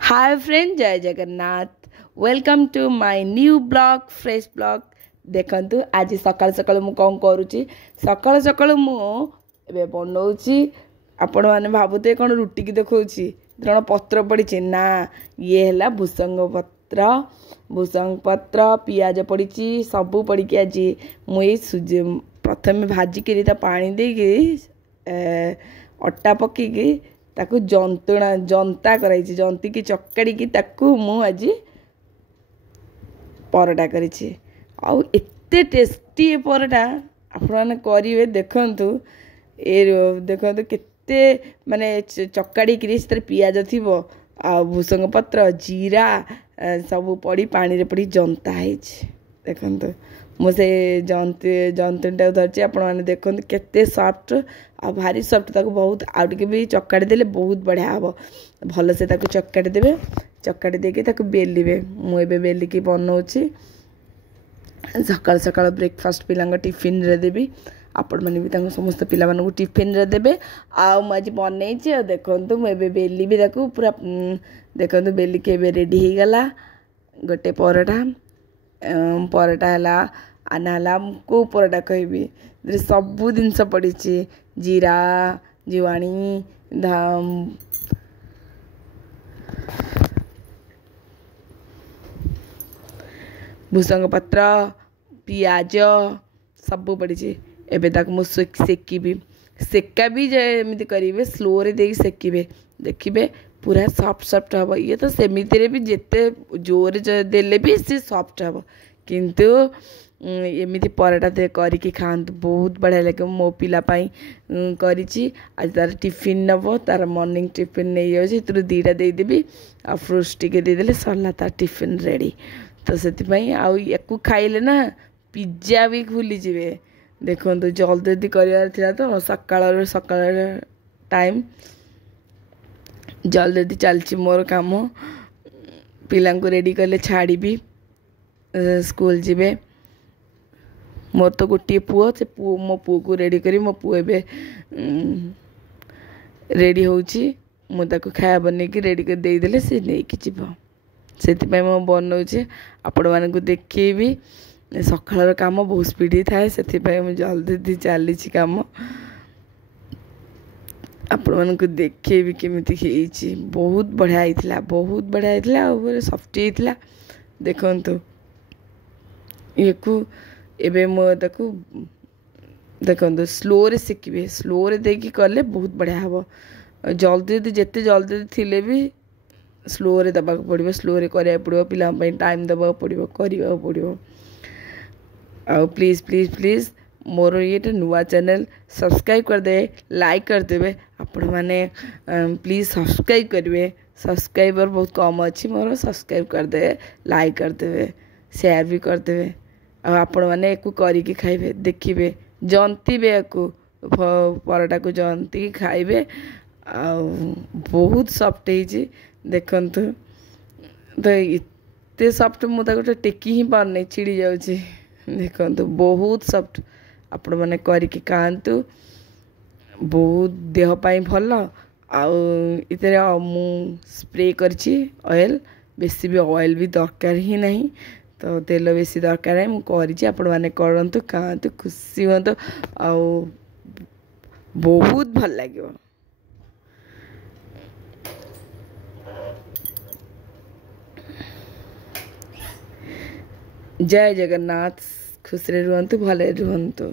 हाय friend, जय Jagannath. Welcome to my new blog, fresh blog. देखंतु आज सकाळ सकाळ मु कौन करूची। सकाळ सकाळ मु एबे बनाऊची। आपण माने भाबुते कोन रुटी की देखौची, जण पत्र पड़ी ना, ये हैला भूसंग पत्र पियाज पड़ी सबू पड़ी आज मुई प्रथम भाजिकी पानी देकी अट्टा पकईकी ताकू जंता कराई जंती की चकाड़ी की ताकू मु आज परोटा करिछि। आउ एते टेस्टी परोटा आपण माने करिवे। देखंतु देखंतु केते माने चकाड़ी की से पियाज थिबो आ भूसंग पत्र जीरा सब पड़ी पानी रे पड़ी जंता है। देखंतु मुझे जंतुटा धरची। आपण माने देखंतु केते सॉफ्ट आ भारी सॉफ्ट, ताको बहुत आउट के भी चकाड़ी देले बहुत बढ़िया हम। भल से ताको चकाड़ी देबे, चकाड़ी देके ताको बेलिबे। मु एबे बेलिकी बनाउची। सकाळ सकाळ ब्रेकफास्ट पिलांग टिफिन रे देबी। आपण माने भी ताको समस्त पिला मानकु टिफिन रे देबे। आ मु आज बनैची। आ देखंतु मु एबे बेलिबे ताको पूरा। देखंतु बेलिके एबे रेडी हो गला गोटे परोटा। परोटा हला आना हला को परोटा कहबी सबू जिनस पड़ी जीरा जुआणी भूसंग पत्र पियाज सबू पड़ी। एबे तक मु सेकिबी। सेका भी जमी करेंगे स्लो रे दे सेकिबे। देखिए पूरा सॉफ्ट सॉफ्ट हम। ये तो सेमिति भी जिते जोर देले भी सी सॉफ्ट हम, किंतु एमती परोटा करके खातु बहुत बढ़िया लगे। मो पिलापाई करी आज तार टिफिन नब, तार मॉर्निंग टिफिन नहीं जाऊँगी। तुर दीटा देदेवी आ फ्रूट्स टिके देदेले सरला तार टिफिन रेडी। तो से आकु खाइले ना पिज्जा भी भूली जावे। देखो जल्दी जल्दी कर तो सकाल टाइम जल्दी जल्दी चलची मोर काम। पिला रेडी कले छाड़ी स्कूल जीवे। मोर तो गोटे पुओ, से पुओ मो पुओ को रेडी करी। मो पुओ एबे रेडी होउची। मु ताको खाया बने की रेडी कर दे देले से नै कि जीव। सेति पय मो बनाउची आपण मानकु देखिबी। सकाळर काम बहुत स्पीड थाए, सेति पय मु जल्दी जल्दी चलीची काम। आपण मानकु देखिबी केमिति हेइची। बहुत बढ़िया हितला, बहुत बढ़िया हितला। और सॉफ्ट हितला। देखंतु येकु एबे मो ताकू देखंतु स्लो रे सेकिबे। स्लो रे देकी करले बहुत बढ़िया हम। जल्दी जिते जल्दी थिले भी स्लो रे दबा पड़ो, स्लो रे करिया पड़ो। पिला टाइम दबा पड़ो, करवा पड़ो। आ प्लीज प्लीज प्लीज मोर ये नुआ चैनल सब्सक्राइब कर दे, लाइक कर देवे। आपण माने प्लीज सब्सक्राइब करेंगे। सब्सक्राइबर बहुत कम अच्छी मोर। सब्सक्राइब कर दे, लाइक कर देवे, शेयर भी कर देवे। आपण माने एको करिके खाइबे। देखिबे जंतीबे एको परोटा को जंती खाइबे। आ बहुत सॉफ्ट है। देखंतु तो इतने सॉफ्ट मुझे टेकी ही पार नहीं, छिड़ी जाऊँगी। देखंतु बहुत सॉफ्ट। आपण माने करिके खातु, बहुत देह पाई भल। आते मु स्प्रे करछि ऑयल। बेसी भी ऑयल भी दरकार ही नहीं, तो तेल बेसी दरकार है। मुझे आपण माने करंतु, खातु, खुशी हुंतु। आ बहुत भल लगे। जय जगन्नाथ। खुश रे रुहंतु, भले रुहंतु।